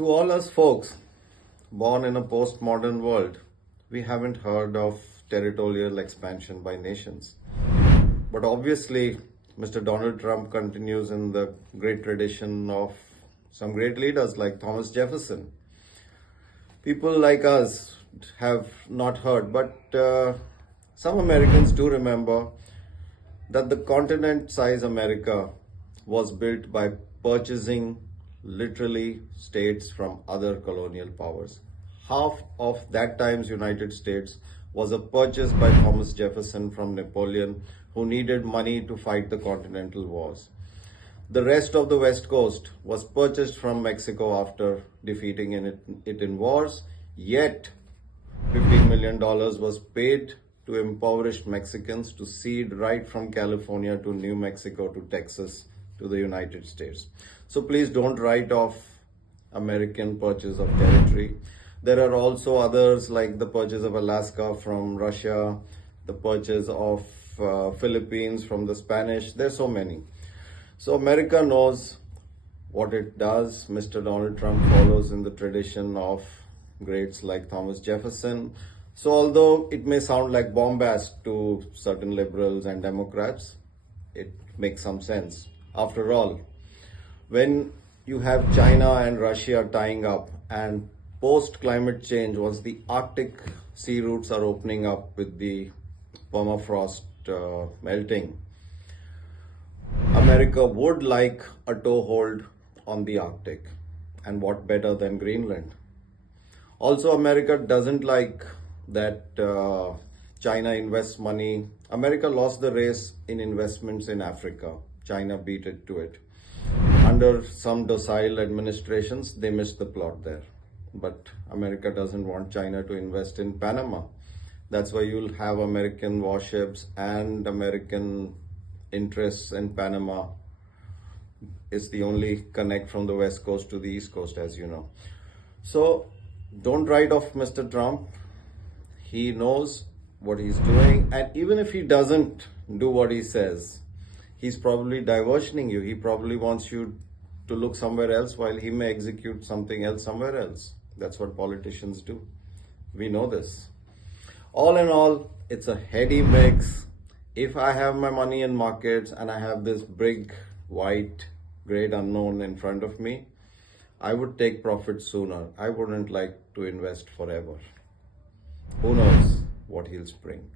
To all us folks born in a postmodern world, we haven't heard of territorial expansion by nations. But obviously, Mr. Donald Trump continues in the great tradition of some great leaders like Thomas Jefferson. People like us have not heard, but some Americans do remember that the continent size America was built by purchasing literally states from other colonial powers. Half of that time's United States was a purchase by Thomas Jefferson from Napoleon, who needed money to fight the continental wars. The rest of the West Coast was purchased from Mexico after defeating it in wars, yet $15 million was paid to impoverished Mexicans to cede right from California to New Mexico to Texas to the United States. So please don't write off American purchase of territory. There are also others like the purchase of Alaska from Russia, the purchase of Philippines from the Spanish. There's so many. So America knows what it does. Mr. Donald Trump follows in the tradition of greats like Thomas Jefferson. So although it may sound like bombast to certain liberals and Democrats, it makes some sense. After all, when you have China and Russia tying up, and post climate change, once the Arctic sea routes are opening up with the permafrost melting, America would like a toehold on the Arctic. And what better than Greenland? Also, America doesn't like that China invests money. America lost the race in investments in Africa. China beat it to it. Under some docile administrations, they missed the plot there. But America doesn't want China to invest in Panama. That's why you'll have American warships and American interests in Panama. It's the only connect from the West Coast to the East Coast, as you know. So don't write off Mr. Trump. He knows what he's doing. And even if he doesn't do what he says, he's probably diversioning you. He probably wants you to look somewhere else while he may execute something else somewhere else. That's what politicians do. We know this. All in all, it's a heady mix. If I have my money in markets and I have this big, white, great unknown in front of me, I would take profit sooner. I wouldn't like to invest forever. Who knows what he'll spring.